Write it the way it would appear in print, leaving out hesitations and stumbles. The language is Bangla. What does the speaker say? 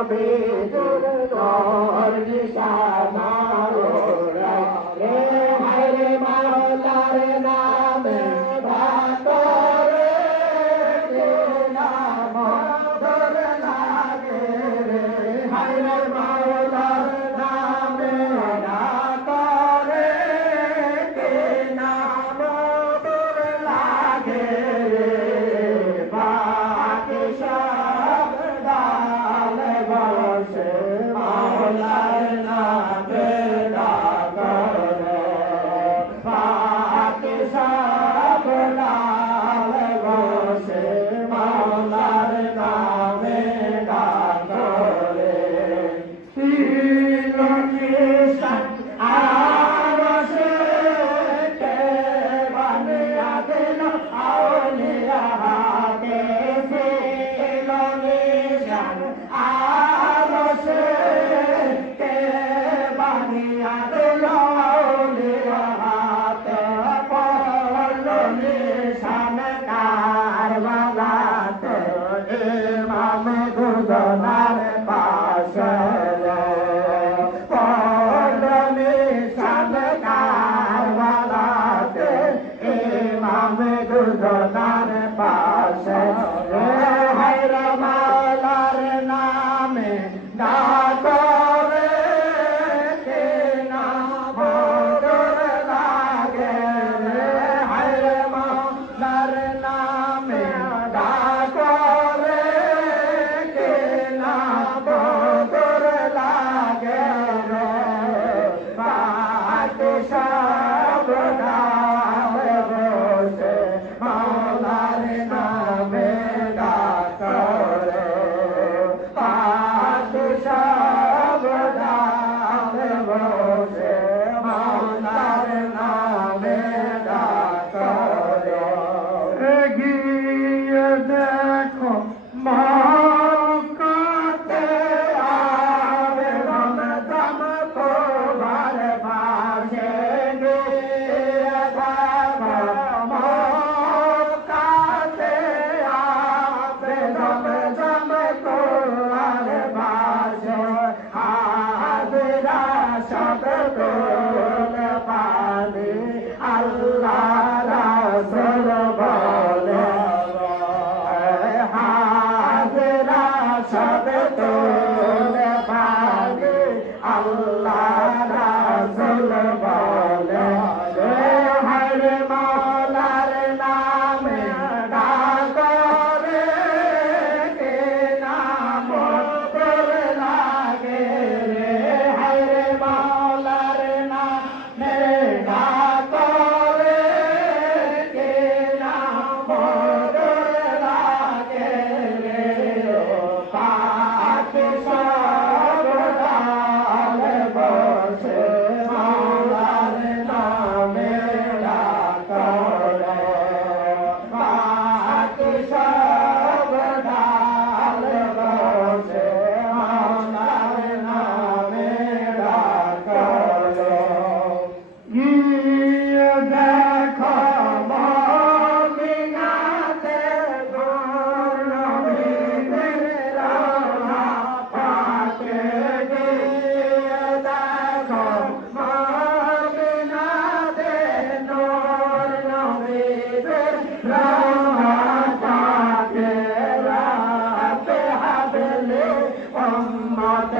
নবীর নূর নিশানা ওরে হায়রে মাওলার নামে ভাতরে নাম ধর লাগে রে হায়রে মাওলার নামে ডাকরে কে নাম ধর লাগে রে বাকি সব ডাল বসে মাওলার নামে ডাকরে বাকি সব ডাল বসে মাওলার নামে ডাকরে তিলকিশান আরশে কে বানিয়া দিল আউলিয়া হাতে তিলকিশান আরশে কে বানিয়া দিল আউলিয়া হাতে পড়ল নিশান কারবালাতে ইমাম গুরদার পাশে পড়ল নিশান কারবালাতে ইমাম গুরদার পাশে হায়রে মাওলার নামে ডাকরে কে নাম ধর লাগে রে হায়রে মাওলার নামে ডাকরে কে নাম ধর লাগে রে বাকি সব ডাল বসে মাওলার নামে ডাকরে বাকি সব ডাল বসে মাওলার নামে ডাকরে এগিয়ে দেখো মক্কাতে আবেদন দাম তোমার পাশে গিয়ে দেখো মক্কাতে আবেদন দাম তোমার পাশে হাজরা সব তোল পানি আল্লাহ রাসূল বলে হাজরা সব তোল পানি আল্লাহ রাসূল বলে হায়রে মাওলার নামে ডাকরে কে নাম ধর লাগে রে হায়রে মাওলার নামে ডাকরে কে নাম ধর লাগে রে পাক সব ডাল বসে মাওলার নামে ডাকরে পাক সব ডাল বসে মাওলার নামে ডাকরে গিয়ে দেখো মদিনাতে নূর নবীর রওজা পাকে গিয়ে দেখো মদিনাতে নূর নবীর রওজা পাকে রাতে হাবলে উম্মত